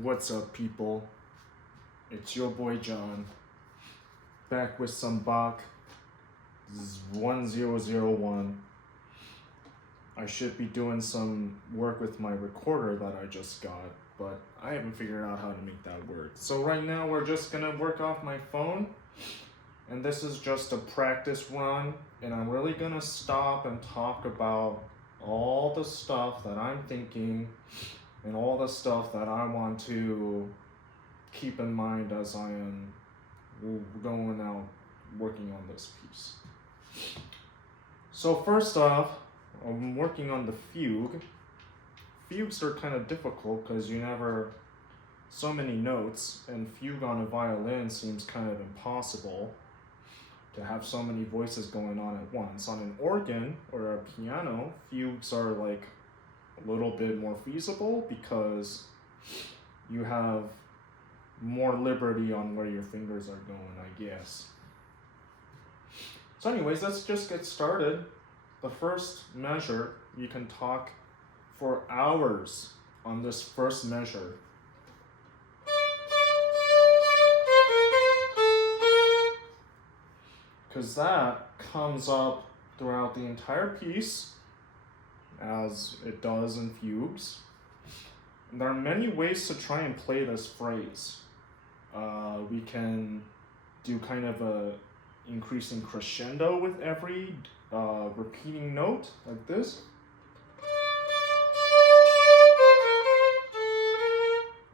What's up, people? It's your boy John, back with some Bach. This is 1001. I should be doing some work with my recorder that I just got, but I haven't figured out how to make that work. So right now we're just gonna work off my phone, and this is just a practice run, and I'm really gonna stop and talk about all the stuff that I'm thinking and all the stuff that I want to keep in mind as I am going out working on this piece. So first off, I'm working on the fugue. Fugues are kind of difficult because so many notes, and fugue on a violin seems kind of impossible to have so many voices going on at once. On an organ or a piano, fugues are like a little bit more feasible because you have more liberty on where your fingers are going, I guess. So anyways, let's just get started. The first measure, you can talk for hours on this first measure. Because that comes up throughout the entire piece, as it does in fugues. And there are many ways to try and play this phrase. We can do kind of a increasing crescendo with every repeating note, like this.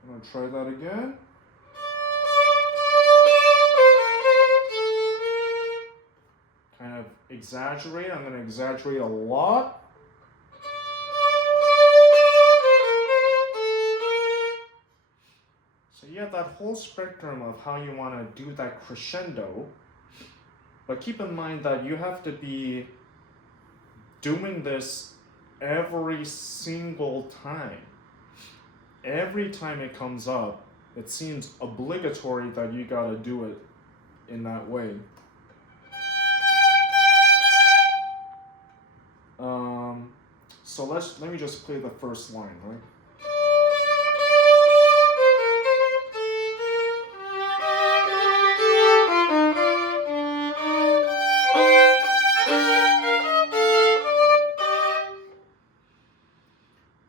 I'm gonna try that again. Kind of exaggerate. I'm gonna exaggerate a lot. So you have that whole spectrum of how you want to do that crescendo, but keep in mind that you have to be doing this every single time. Every time it comes up, it seems obligatory that you gotta do it in that way. So let me just play the first line, right?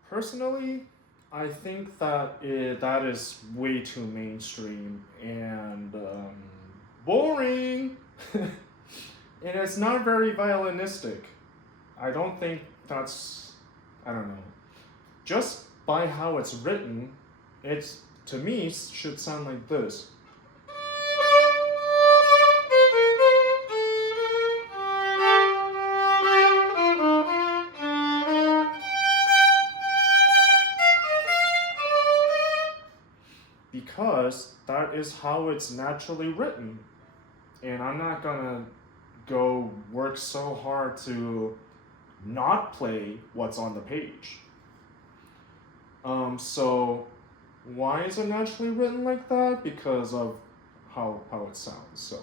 Personally, I think that that is way too mainstream and boring, and it's not very violinistic. I don't think I don't know. Just by how it's written, it's, to me, should sound like this. Because that is how it's naturally written. And I'm not gonna go work so hard to not play what's on the page. So why is it naturally written like that? Because of how it sounds. So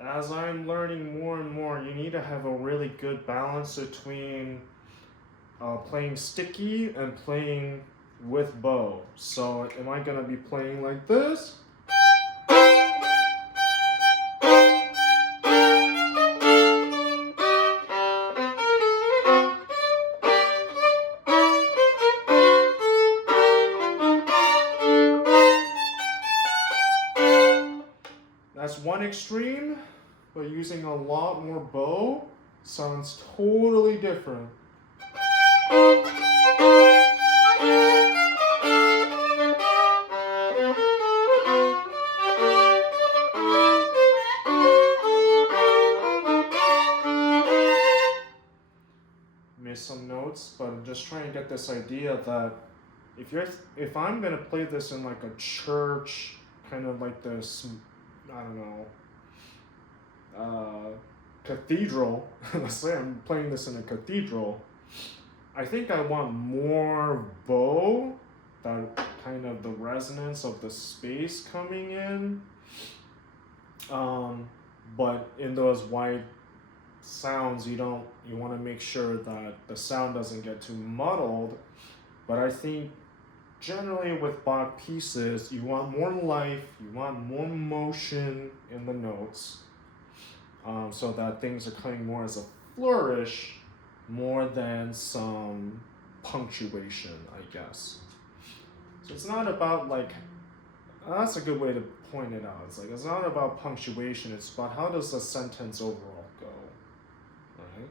as I'm learning more and more, you need to have a really good balance between playing sticky and playing with bow. So am I gonna be playing like this? That's one extreme, but using a lot more bow sounds totally different. Miss some notes, but I'm just trying to get this idea that if I'm gonna play this in like a church, kind of like this, I don't know, cathedral. Let's say I'm playing this in a cathedral. I think I want more bow, that kind of the resonance of the space coming in. But in those wide sounds, you want to make sure that the sound doesn't get too muddled. But I think generally with Bach pieces, you want more life, you want more motion in the notes, so that things are coming more as a flourish more than some punctuation, I guess. So it's not about like, that's a good way to point it out. It's like, it's not about punctuation, it's about how does the sentence overall go, right?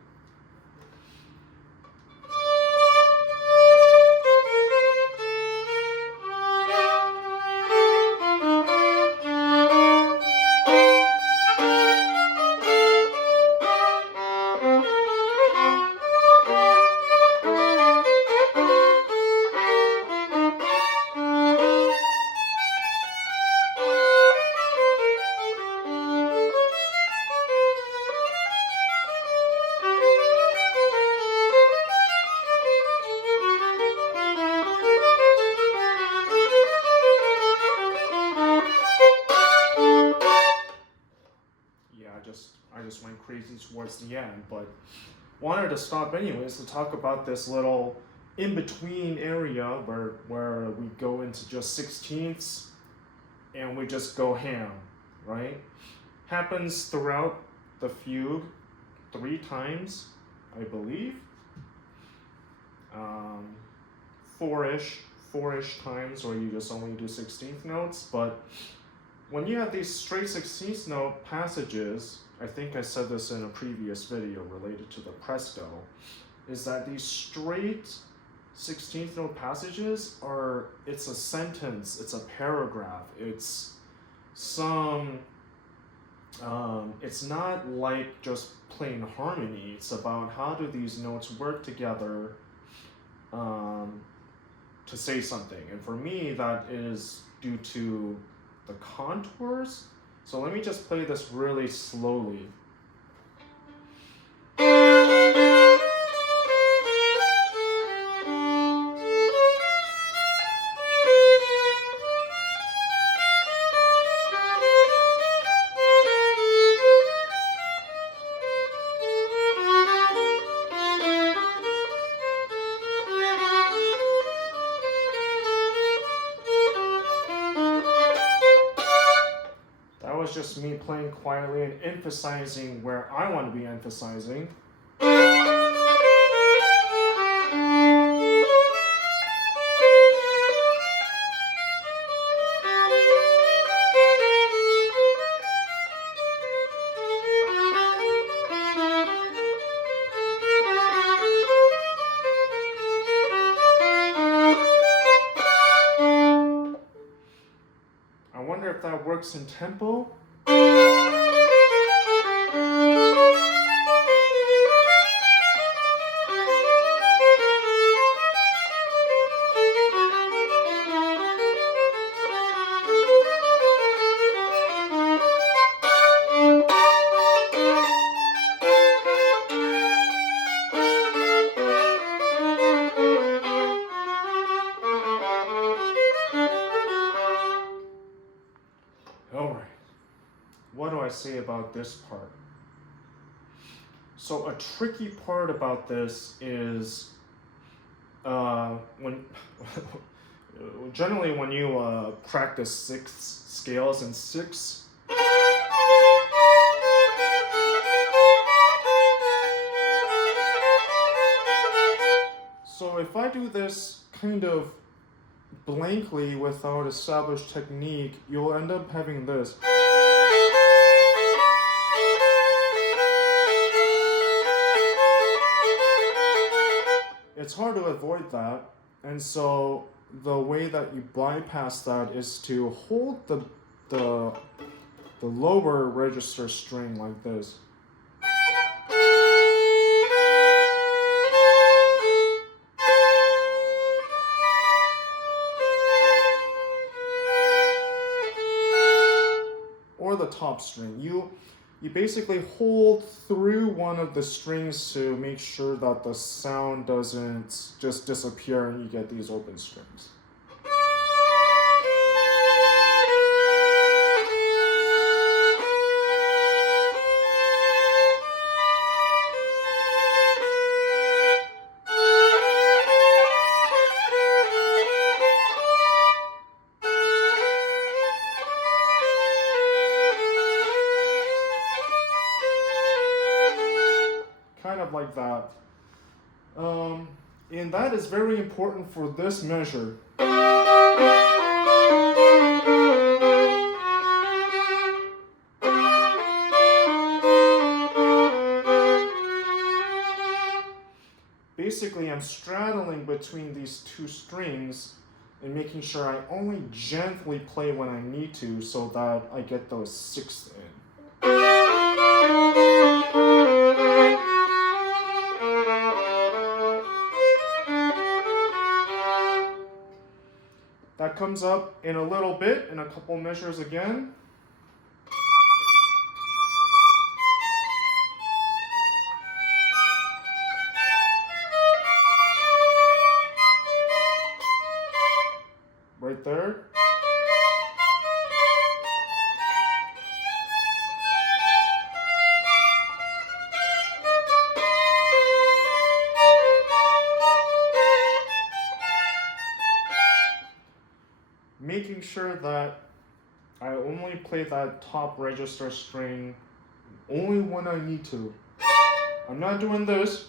I just went crazy towards the end, but wanted to stop anyways to talk about this little in-between area where we go into just sixteenths and we just go ham, right? Happens throughout the fugue 3 times, I believe. 4-ish times, or you just only do 16th notes. But when you have these straight 16th note passages, I think I said this in a previous video related to the presto, is that these straight 16th note passages it's a sentence, it's a paragraph, it's some, it's not like just plain harmony, it's about how do these notes work together to say something. And for me, that is due to the contours. So let me just play this really slowly. That was just me playing quietly and emphasizing where I want to be emphasizing. I wonder if that works in tempo. Alright, what do I say about this part? So a tricky part about this is when generally when you practice 6 scales in 6, so if I do this kind of blankly without established technique, you'll end up having this. It's hard avoid that. And so the way that you bypass that is to hold the lower register string like this. Or the top string. You basically hold through one of the strings to make sure that the sound doesn't just disappear and you get these open strings. Kind of like that. And that is very important for this measure. Basically, I'm straddling between these two strings and making sure I only gently play when I need to so that I get those sixths in. That comes up in a little bit, in a couple measures again. Right there. Making sure that I only play that top register string only when I need to. I'm not doing this.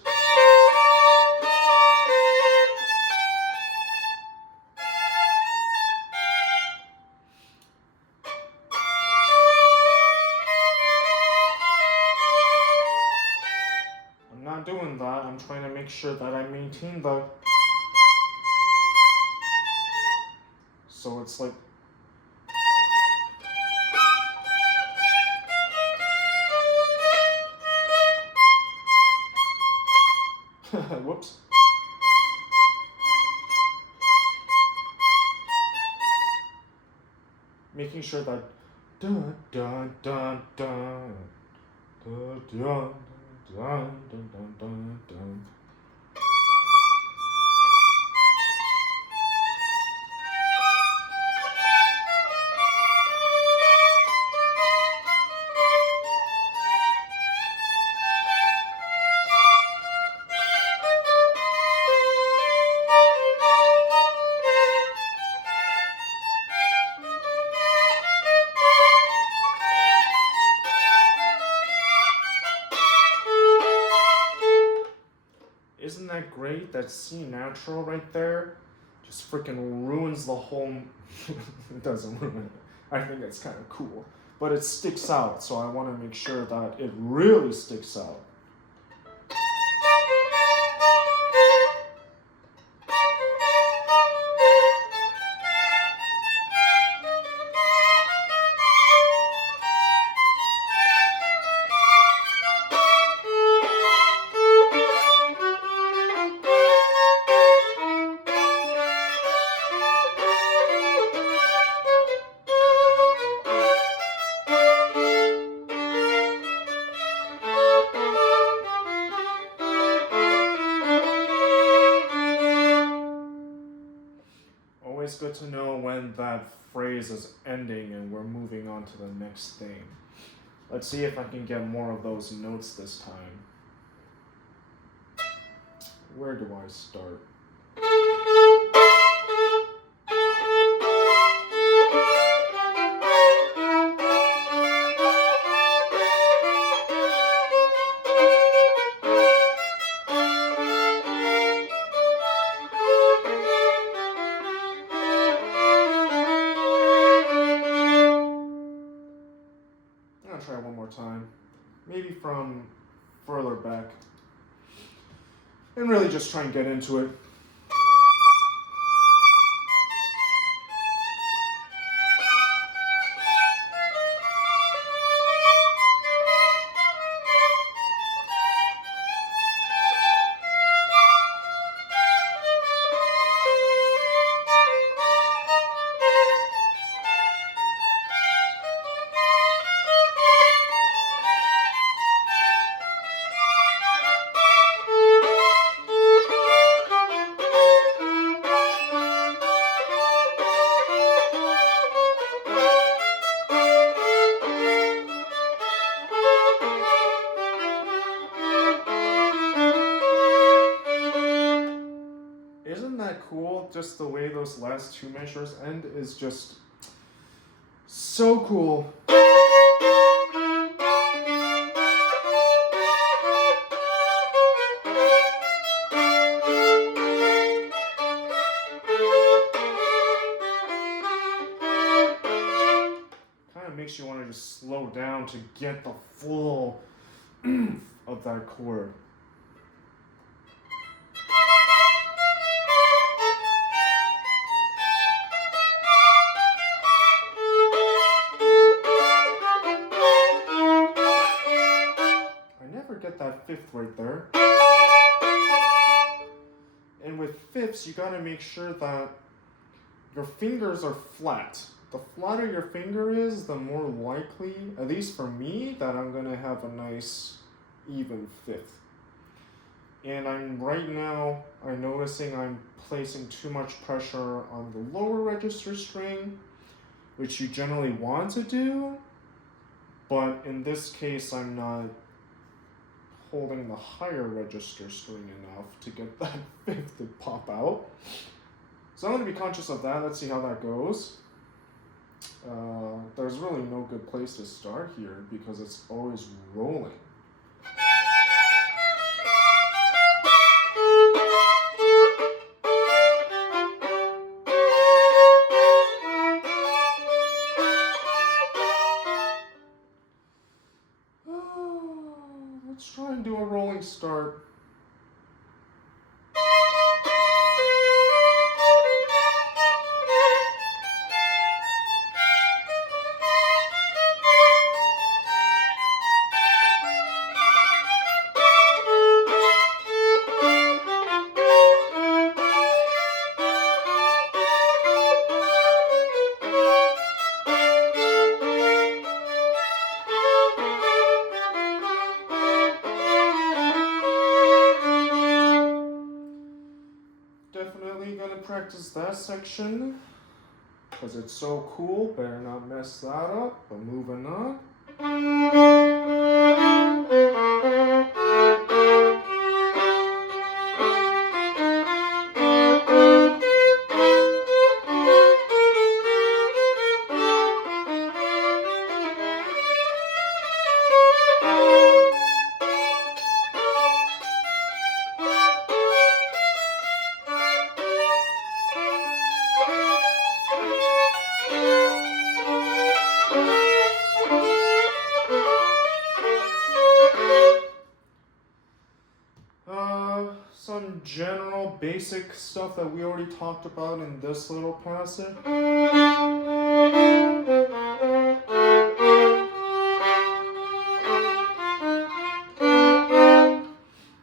I'm not doing that. I'm trying to make sure that I maintain the... So it's like... Whoops. Making sure that dun dun dun dun dun dun dun dun dun dun dun. Isn't that great? That C natural right there just freaking ruins the whole... It doesn't ruin it. I think it's kind of cool. But it sticks out, so I want to make sure that it really sticks out. Always good to know when that phrase is ending and we're moving on to the next thing. Let's see if I can get more of those notes this time. Where do I start? Try one more time, maybe from further back, and really just try and get into it. overall, just the way those last two measures end is just so cool. Kind of makes you want to just slow down to get the full of that chord. Get that fifth right there. And with fifths, you gotta make sure that your fingers are flat. The flatter your finger is, the more likely, at least for me, that I'm gonna have a nice even fifth. And I'm noticing I'm placing too much pressure on the lower register string, which you generally want to do, but in this case, I'm not holding the higher register string enough to get that fifth to pop out. So I'm going to be conscious of that. Let's see how that goes. There's really no good place to start here because it's always rolling. Let's try and do a rolling start. Definitely gonna practice that section because it's so cool. Better not mess that up, but moving on. Some general basic stuff that we already talked about in this little passage.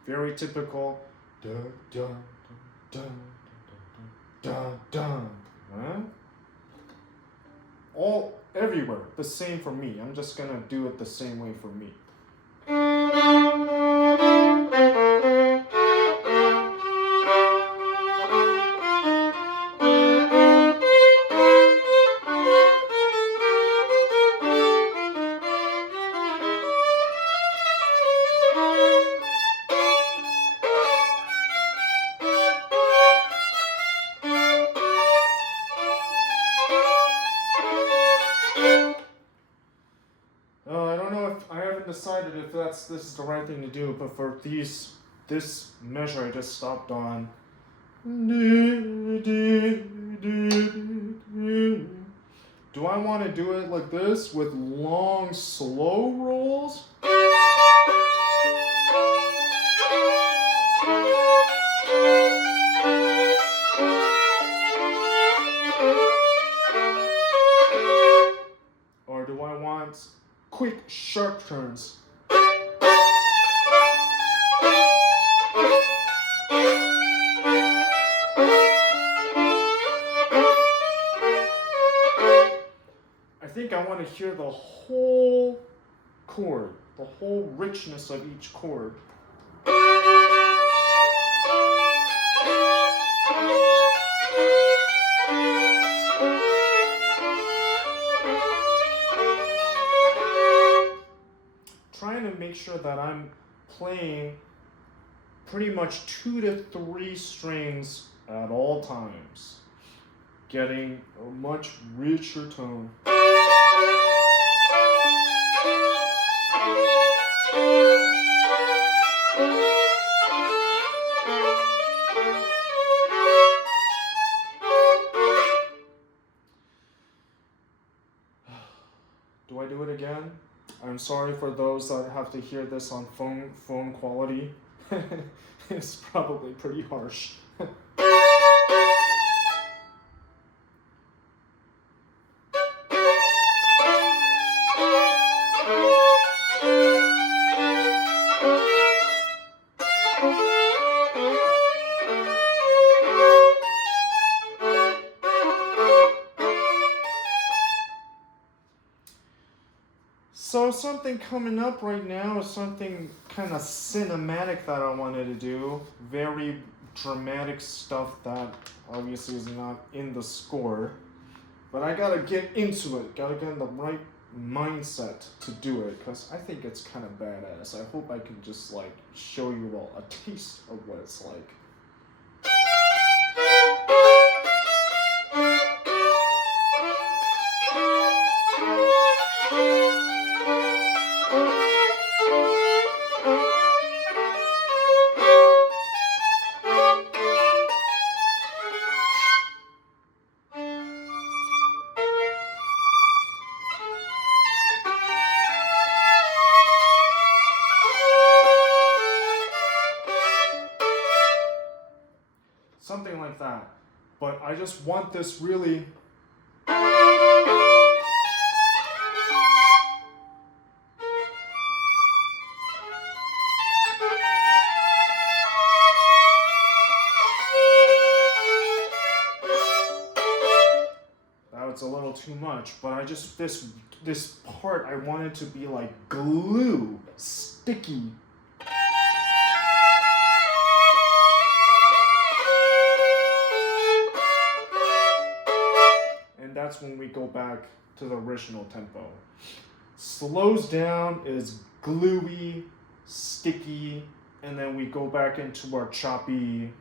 Very typical. Dun, dun, dun, dun, dun, dun. Huh? All everywhere, the same for me. I'm just gonna do it the same way for me. Decided if this is the right thing to do, but for this measure I just stopped on, do I want to do it like this with long slow rolls? Or do I want quick, sharp turns? I think I want to hear the whole chord, the whole richness of each chord. Trying to make sure that I'm playing pretty much 2 to 3 strings at all times, getting a much richer tone. Do I do it again? I'm sorry for those that have to hear this on phone quality. It's probably pretty harsh. So something coming up right now is something kind of cinematic that I wanted to do. Very dramatic stuff that obviously is not in the score. But I gotta get into it. Gotta get in the right mindset to do it. Because I think it's kind of badass. I hope I can just like show you all a taste of what it's like. Something like that. But I just want this really... It's a little too much, but I just this part I want it to be like glue, sticky. And that's when we go back to the original tempo. Slows down, is gluey, sticky, and then we go back into our choppiness.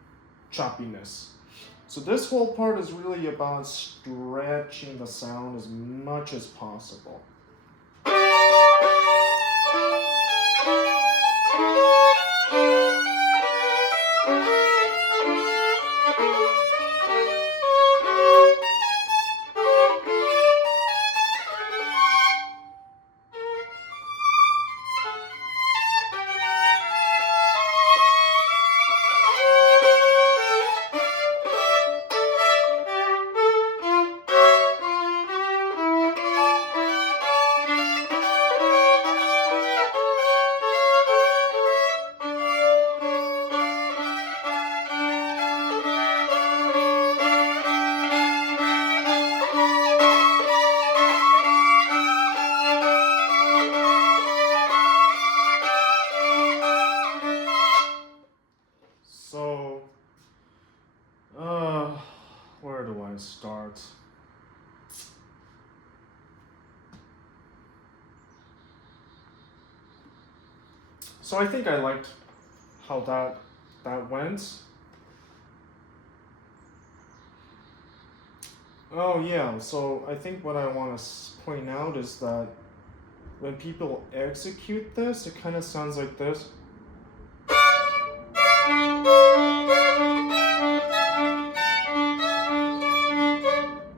So this whole part is really about stretching the sound as much as possible. Where do I start? So I think I liked how that went. Oh yeah, so I think what I want to point out is that when people execute this, it kind of sounds like this.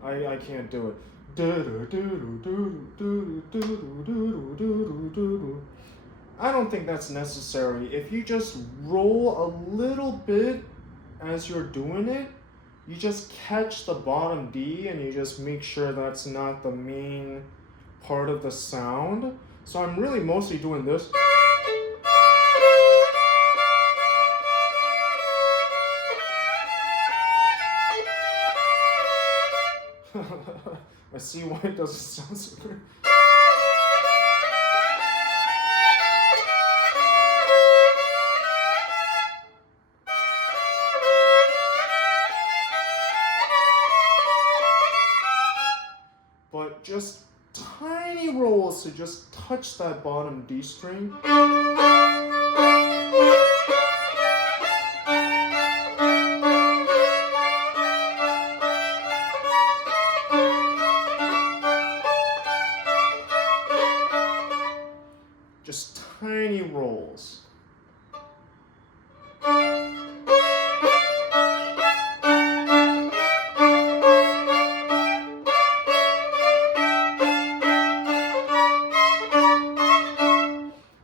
I can't do it. I don't think that's necessary. If you just roll a little bit as you're doing it, you just catch the bottom D and you just make sure that's not the main part of the sound. So I'm really mostly doing this. I see why it doesn't sound so good. But just tiny rolls to just touch that bottom D string. just tiny rolls.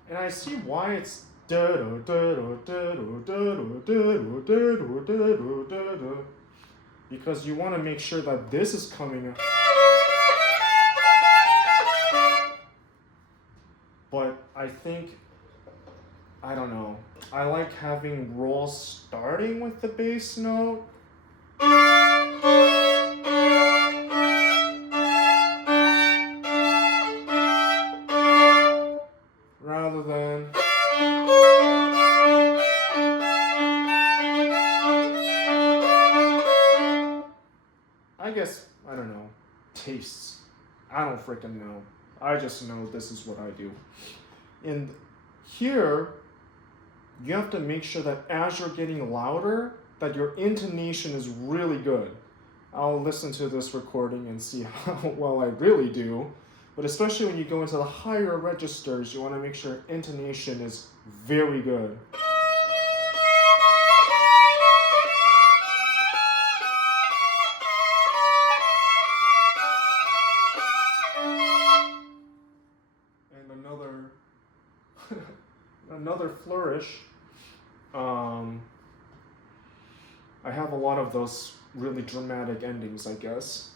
And I see why it's because you want to make sure that this is coming up. But I think, I don't know, I like having rolls starting with the bass note. Rather than I guess, I don't know, tastes. I don't freaking know. I just know this is what I do. And here, you have to make sure that as you're getting louder, that your intonation is really good. I'll listen to this recording and see how well I really do. But especially when you go into the higher registers, you want to make sure intonation is very good. And another flourish. I have a lot of those really dramatic endings, I guess.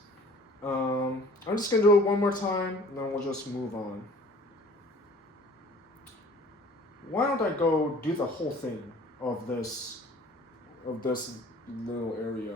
I'm just gonna do it one more time, and then we'll just move on. Why don't I go do the whole thing of this little area?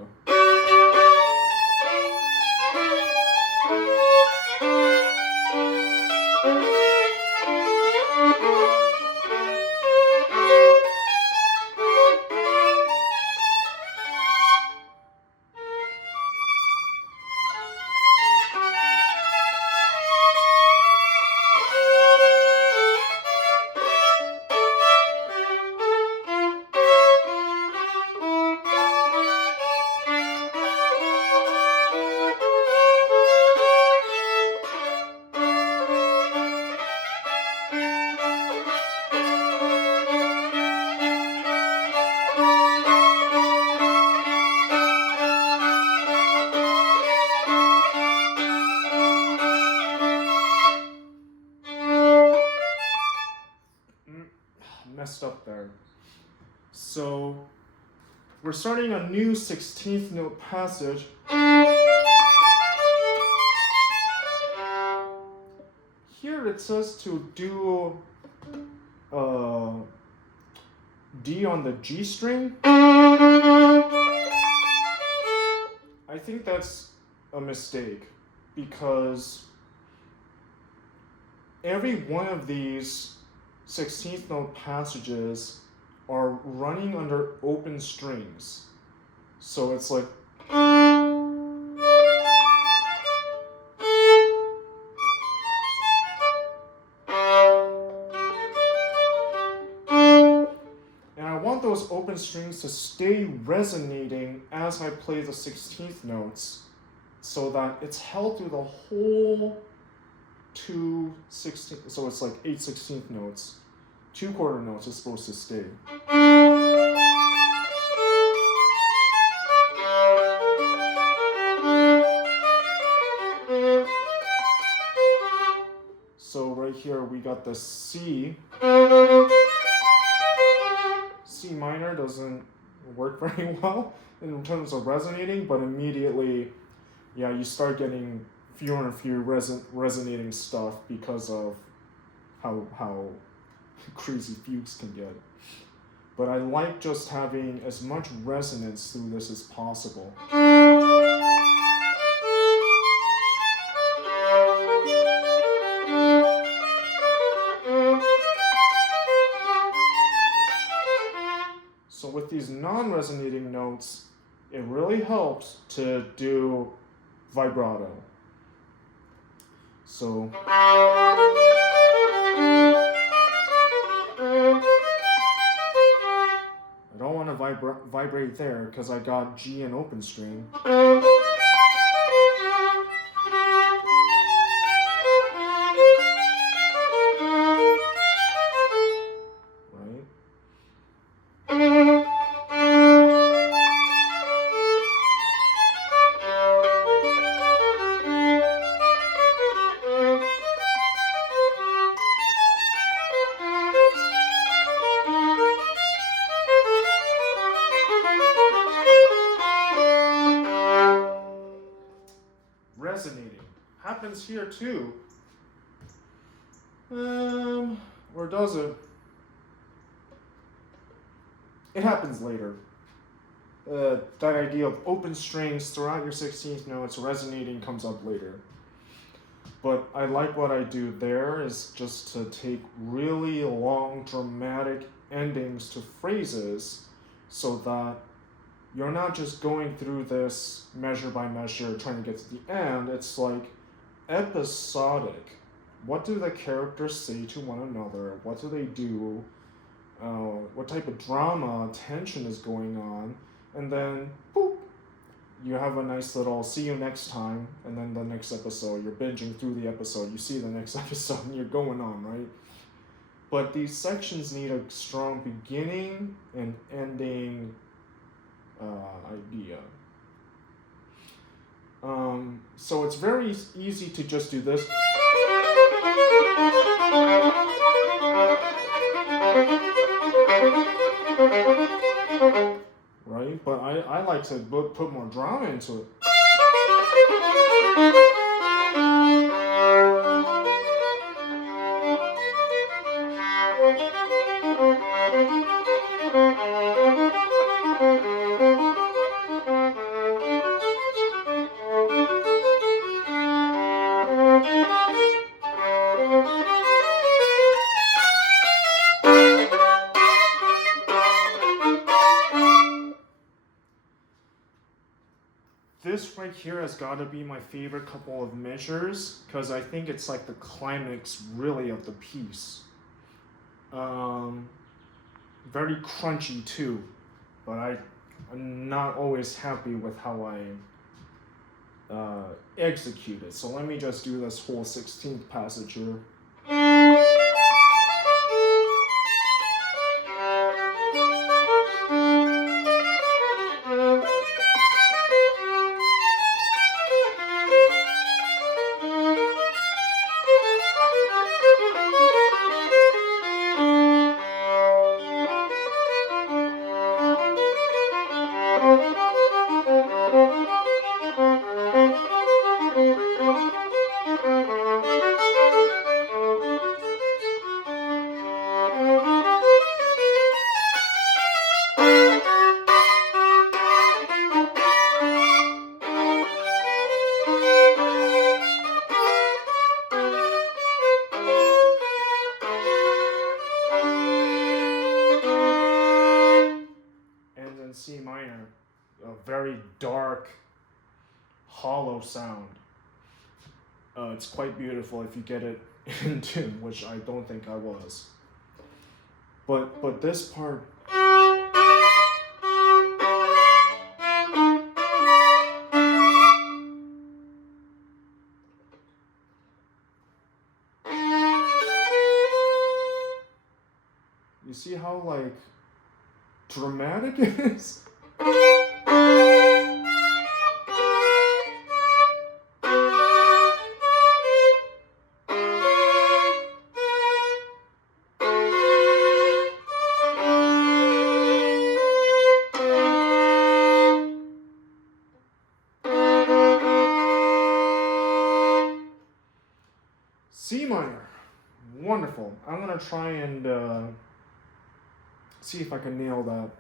Messed up there. So we're starting a new 16th note passage. Here it says to do D on the G string. I think that's a mistake because every one of these 16th note passages are running under open strings. So it's like and I want those open strings to stay resonating as I play the 16th notes so that it's held through the whole 2/16, so it's like 8/16 notes. 2 quarter notes is supposed to stay. So right here we got the C. C minor doesn't work very well in terms of resonating, but immediately, yeah, you start getting fewer and fewer resonating stuff because of how crazy fugues can get. But I like just having as much resonance through this as possible. So with these non-resonating notes, it really helps to do vibrato. So I don't want to vibrate there because I got G and open string. happens here too. Or does it? It happens later. That idea of open strings throughout your 16th notes resonating comes up later. But I like what I do there is just to take really long dramatic endings to phrases so that you're not just going through this measure by measure trying to get to the end. It's like episodic. What do the characters say to one another? What do they do? What type of drama, tension is going on? And then, boop, you have a nice little see you next time, and then the next episode, you're binging through the episode, you see the next episode, and you're going on, right? But these sections need a strong beginning and ending idea. So it's very easy to just do this. Right? But I like to put more drama into it. This right here has got to be my favorite couple of measures because I think it's like the climax really of the piece. Very crunchy too, but I'm not always happy with how I execute it. So let me just do this whole 16th passage here. C minor, a very dark, hollow sound. It's quite beautiful if you get it in tune, which I don't think I was. But this part. You see how like dramatic it is? C minor. Wonderful. I'm gonna try and see if I can nail that.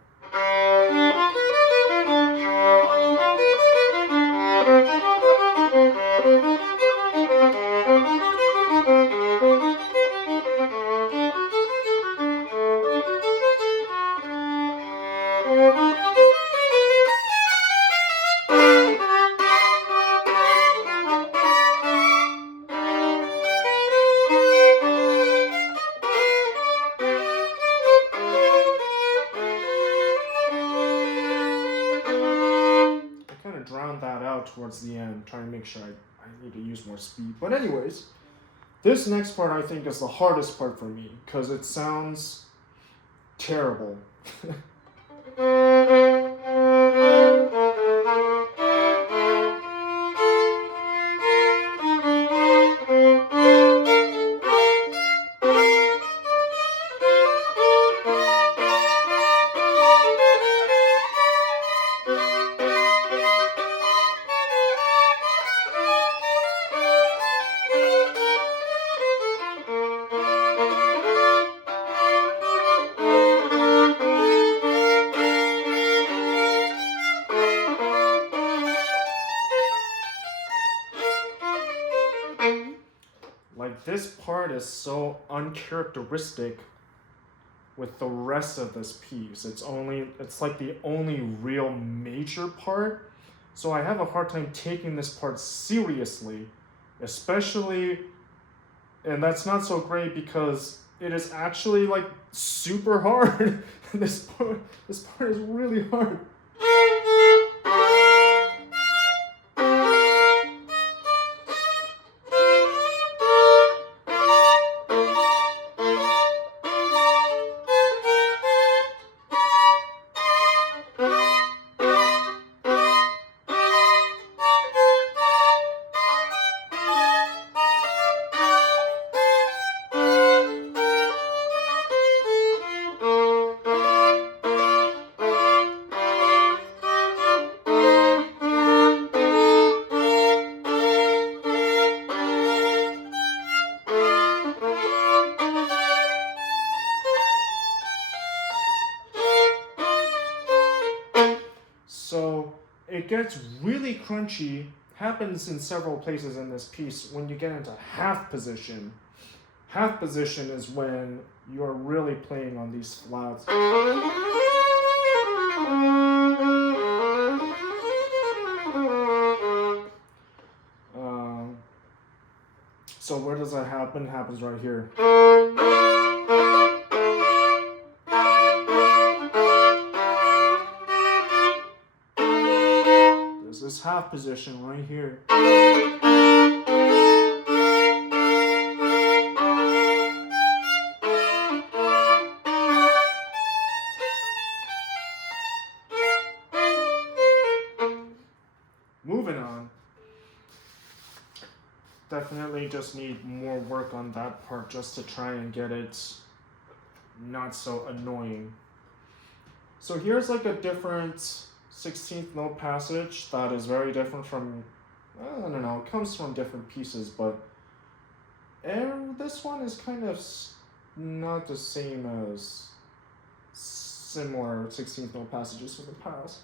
Drown that out towards the end, trying to make sure I need to use more speed. But anyways, this next part I think is the hardest part for me because it sounds terrible. part is so uncharacteristic with the rest of this piece. It's like the only real major part. So I have a hard time taking this part seriously, especially, and that's not so great because it is actually like super hard. This part is really hard. So it gets really crunchy, happens in several places in this piece when you get into half position. Half position is when you're really playing on these flats. So where does that happen? It happens right here. There's this half position right here. Moving on. Definitely just need more work on that part just to try and get it not so annoying. So here's like a different 16th note passage that is very different from, I don't know, it comes from different pieces, but this one is kind of not the same as similar 16th note passages from the past.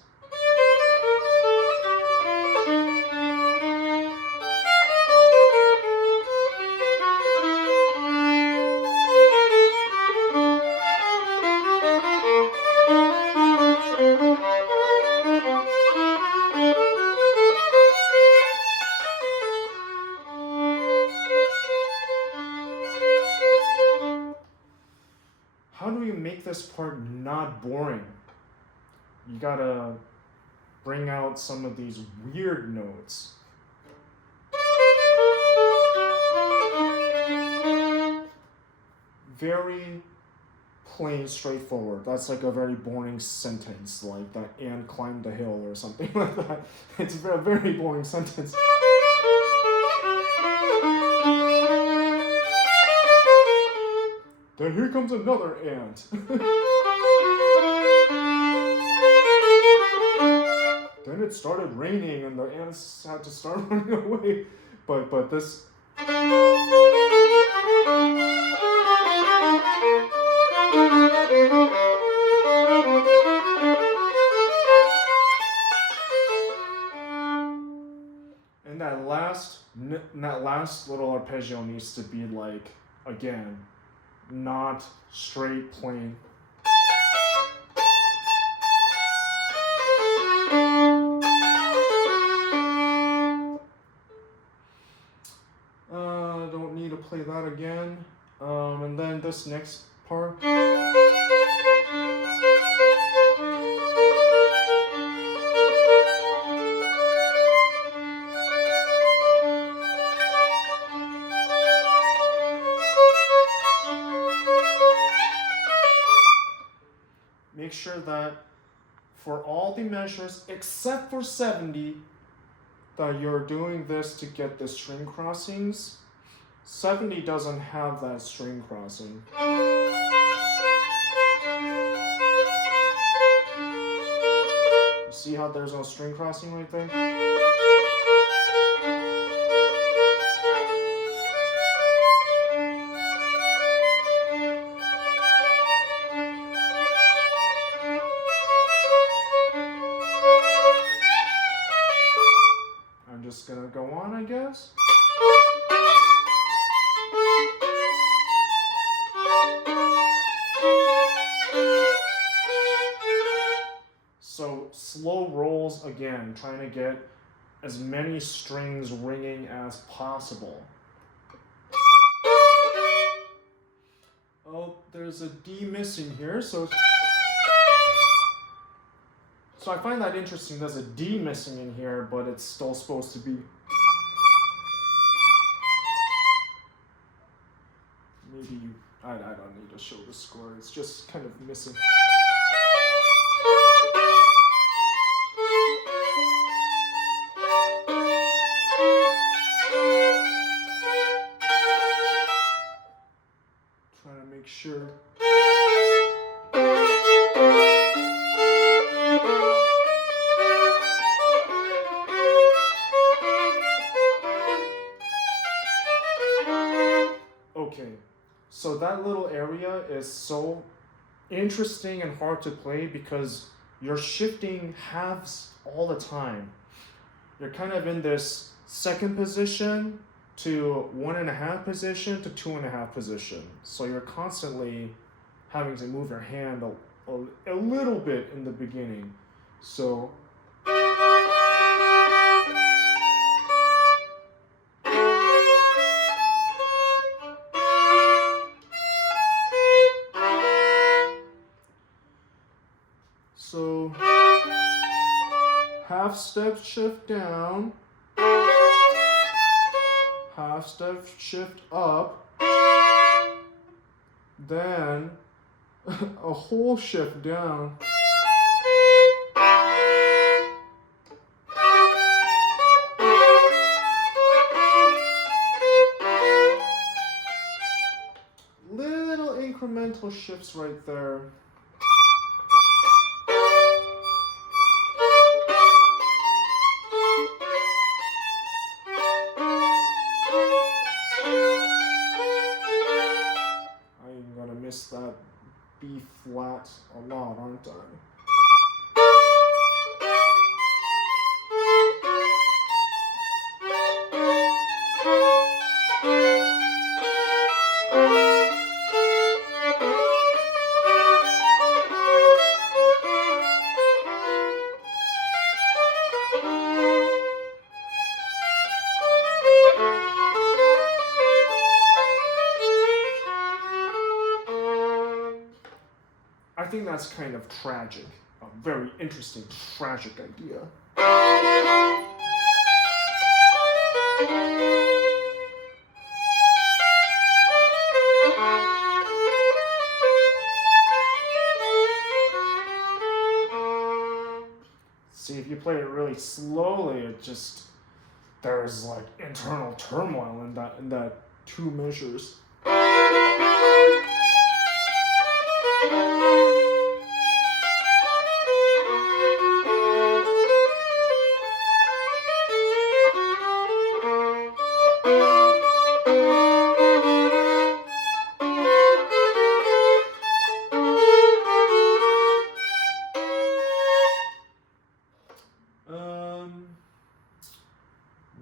How do you make this part not boring? You gotta bring out some of these weird notes. Very plain, straightforward. That's like a very boring sentence, like that Anne climbed the hill or something like that. It's a very boring sentence. Then here comes another ant. Then it started raining and the ants had to start running away. But this... And that last little arpeggio needs to be like, again, not straight plain. Don't need to play that again. And then this next part. Make sure that for all the measures except for 70, that you're doing this to get the string crossings. 70 doesn't have that string crossing. You see how there's no string crossing right there? I'm just gonna go on, I guess. slow rolls again, trying to get as many strings ringing as possible. Oh, there's a D missing here, so I find that interesting. There's a D missing in here, but it's still supposed to be. Maybe I don't need to show the score. It's just kind of missing. Trying to make sure. Okay, so that little area is so interesting and hard to play because you're shifting halves all the time. You're kind of in this second position to 1.5 position to 2.5 position. So you're constantly having to move your hand a little bit in the beginning. So half step shift down, half step shift up, then a whole shift down. Little incremental shifts right there. That B flat a lot, aren't I? I think that's kind of tragic, a very interesting, tragic idea. See, if you play it really slowly, there's like internal turmoil in that 2 measures.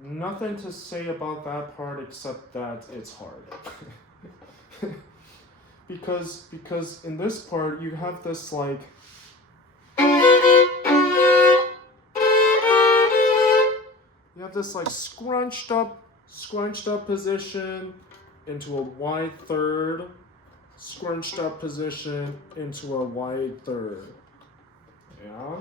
Nothing to say about that part except that it's hard. because in this part you have this like scrunched up position into a wide third, scrunched up position into a wide third. Yeah.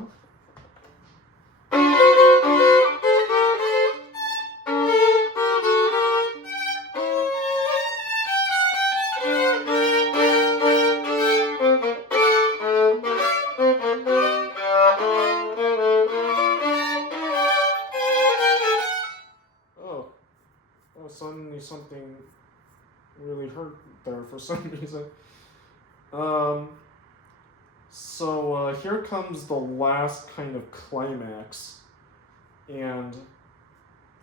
Suddenly something really hurt there for some reason. So here comes the last kind of climax, and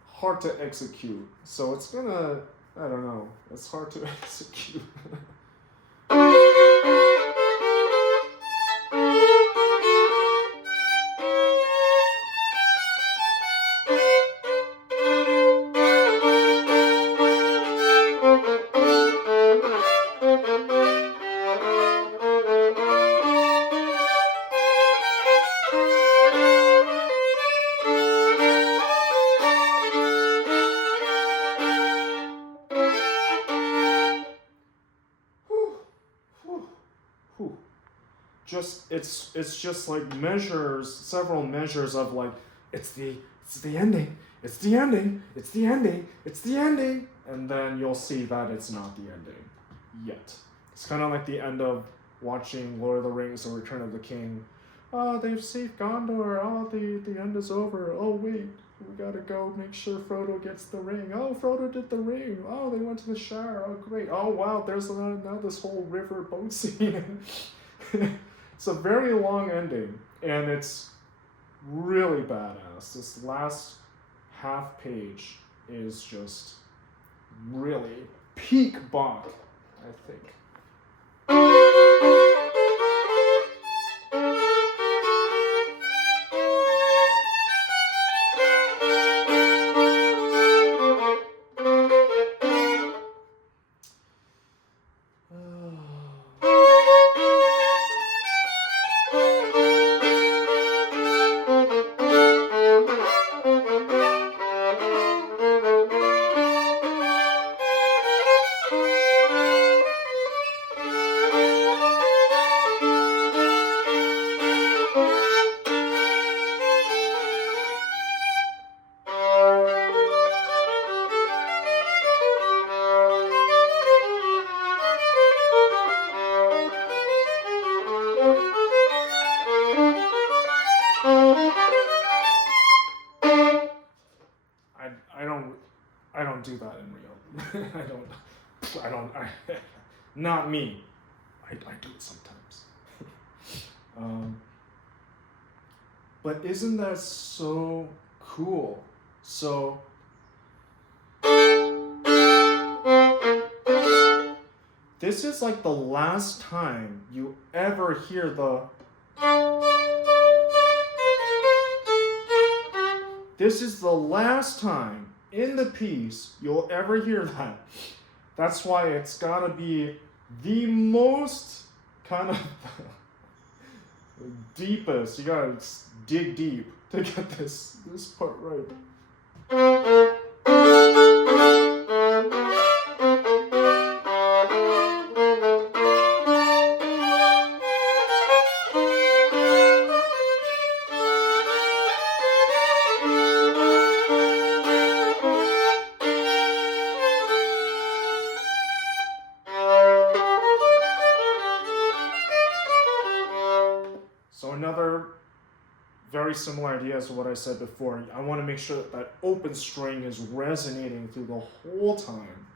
hard to execute. So it's gonna, I don't know, it's hard to execute. it's just like measures, several measures of like it's the ending, it's the ending, it's the ending, it's the ending, and then you'll see that it's not the ending yet. It's kind of like the end of watching Lord of the Rings or Return of the King. Oh, they've saved Gondor. Oh, the end is over. Oh, wait, we gotta go make sure Frodo gets the ring. Oh, Frodo did the ring. Oh, they went to the Shire. Oh, great. Oh, wow, there's now this whole river boat scene. It's a very long ending, and it's really badass. This last half page is just really peak Bach, I think. I don't do that in real. Not me. I do it sometimes. But isn't that so cool? So this is like the last time you ever hear the. This is the last time in the piece you'll ever hear that. That's why it's gotta be the most kind of deepest. You gotta dig deep to get this part right. So another very similar idea as to what I said before. I want to make sure that that open string is resonating through the whole time.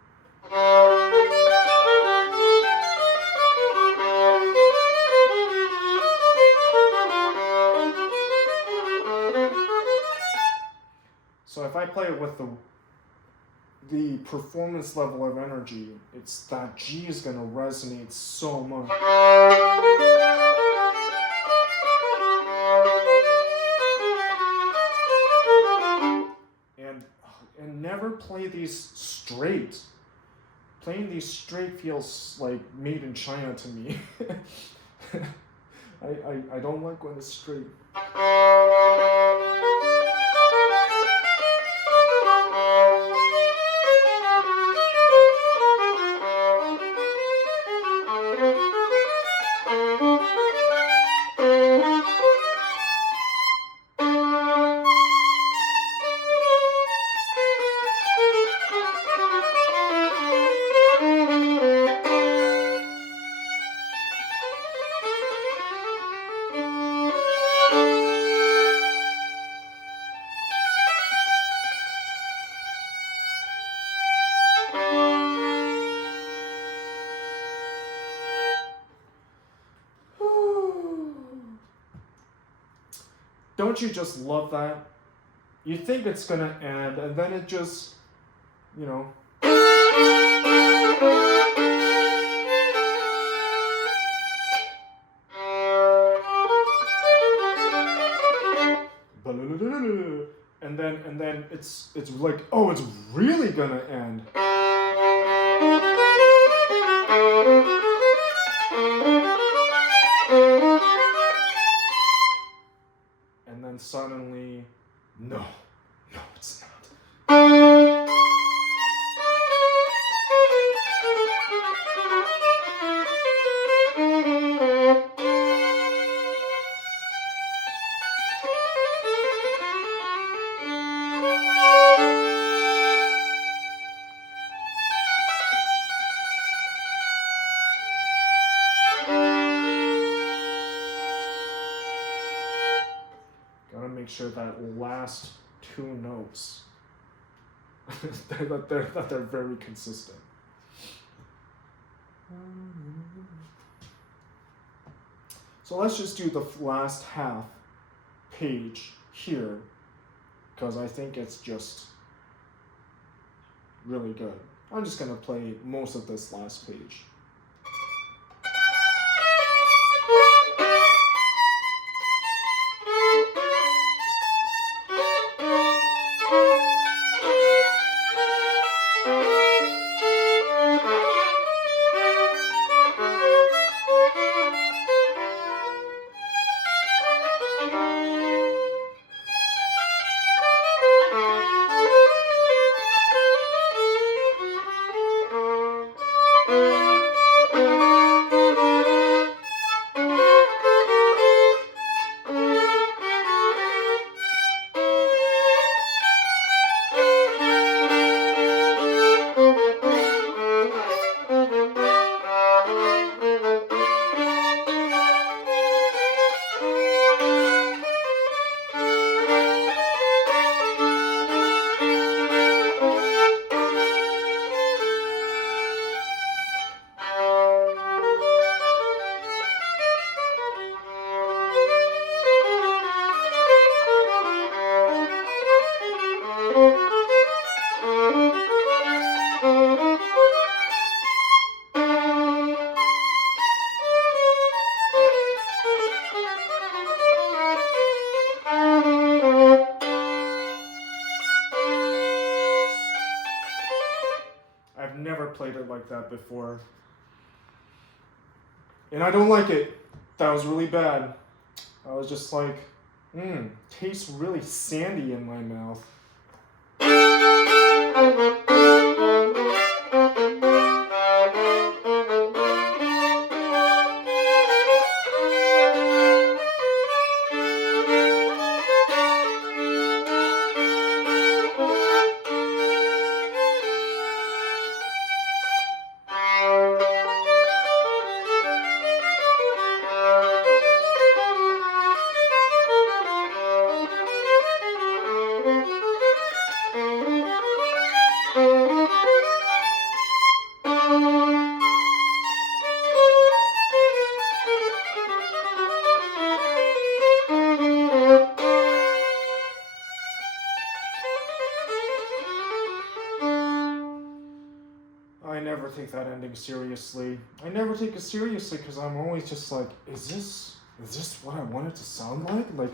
So if I play it with the performance level of energy, it's that G is going to resonate so much. And never play these straight. Playing these straight feels like made in China to me. I don't like when it's straight. Don't you just love that? You think it's gonna end, and then it just, you know. And then it's like, oh, it's really gonna end. And then suddenly, no, it's not. sure that last two notes that they're very consistent. So let's just do the last half page here, because I think it's just really good. I'm just gonna play most of this last page. I've never played it like that before. And I don't like it. That was really bad. I was just like, tastes really sandy in my mouth. I never take that ending seriously. I never take it seriously because I'm always just like, is this what I want it to sound like? Like.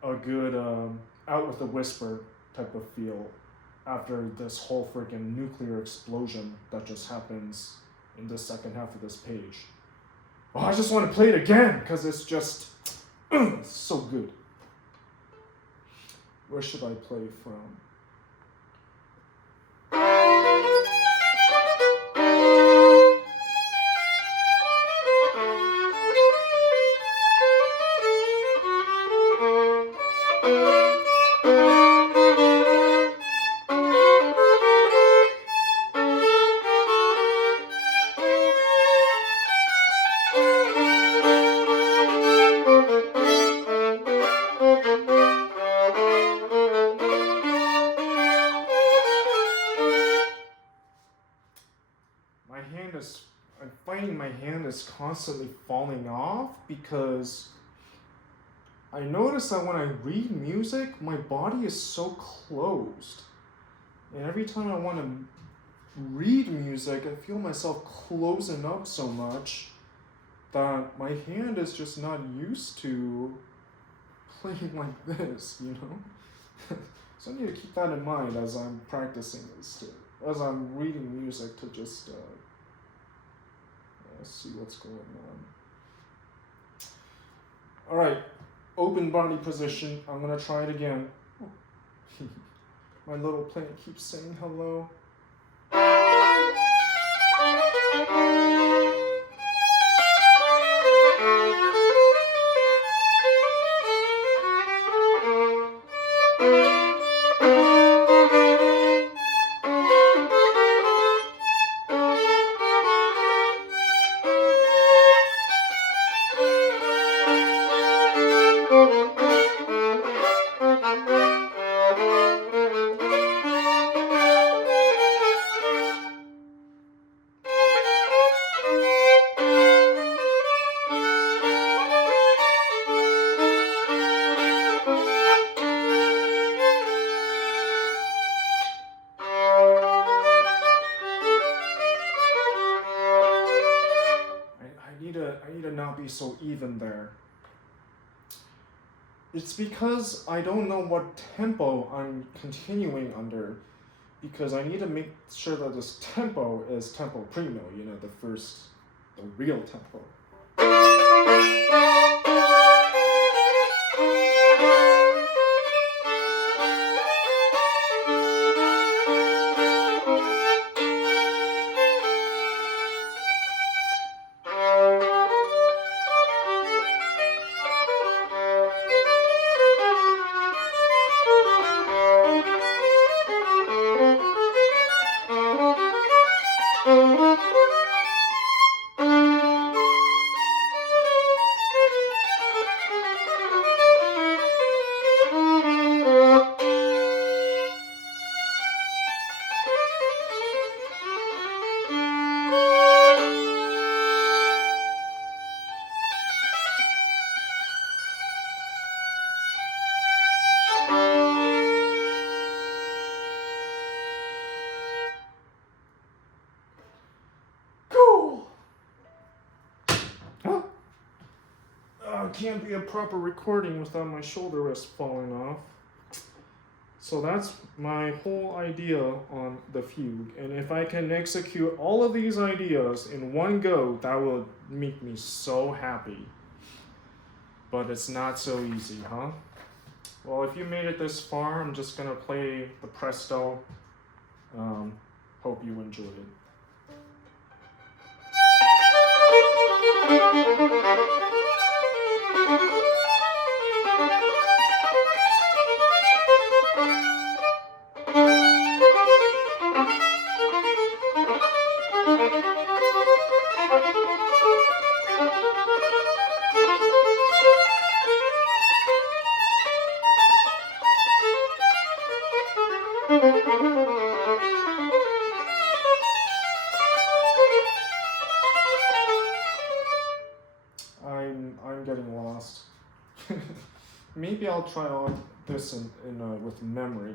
A good out with a whisper type of feel after this whole freaking nuclear explosion that just happens in the second half of this page. Oh, I just want to play it again because it's just so good. Where should I play from? I'm finding my hand is constantly falling off because I notice that when I read music, my body is so closed. And every time I want to read music, I feel myself closing up so much that my hand is just not used to playing like this, you know? So I need to keep that in mind as I'm practicing this, as I'm reading music to just see what's going on. All right, open body position. I'm gonna try it again. My little plant keeps saying hello. I need to not be so even there. It's because I don't know what tempo I'm continuing under, because I need to make sure that this tempo is tempo primo, the real tempo. Can't be a proper recording without my shoulder rest falling off. So that's my whole idea on the fugue. And if I can execute all of these ideas in one go, that will make me so happy. But it's not so easy, huh? Well, if you made it this far, I'm just gonna play the presto. Hope you enjoyed it. I'm getting lost. Maybe I'll try on this with memory.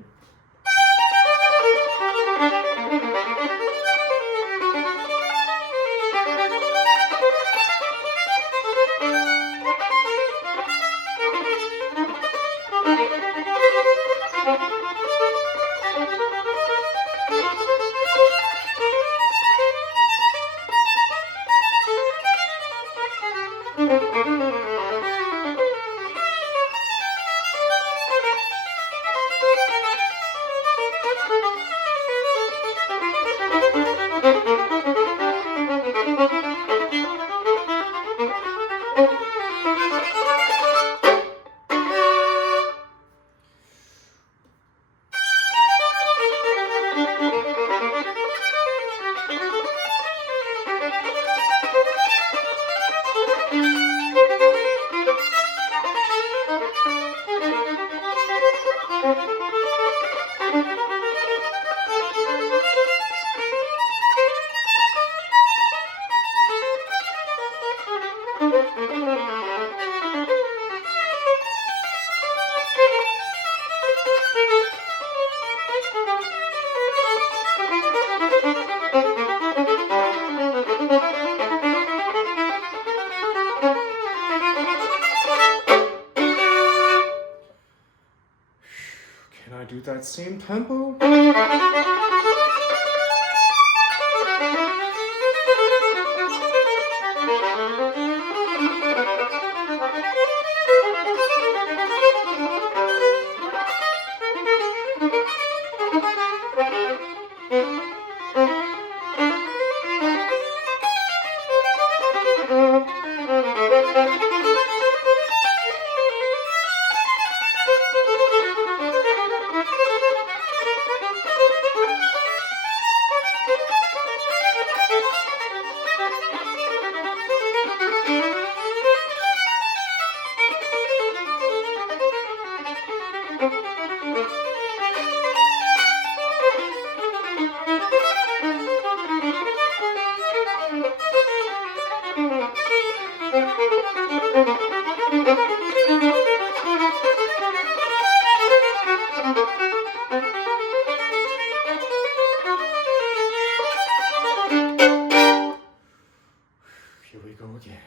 Can I do that same tempo? Here we go again.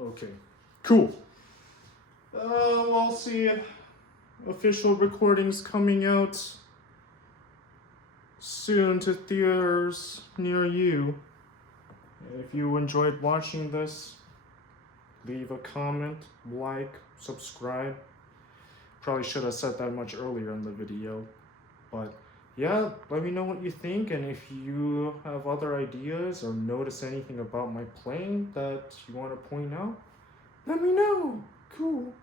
Okay, cool. We'll see official recordings coming out soon to theaters near you. If you enjoyed watching this, leave a comment, like, subscribe. Probably should have said that much earlier in the video, but yeah, let me know what you think, and if you have other ideas or notice anything about my playing that you want to point out, let me know. Cool.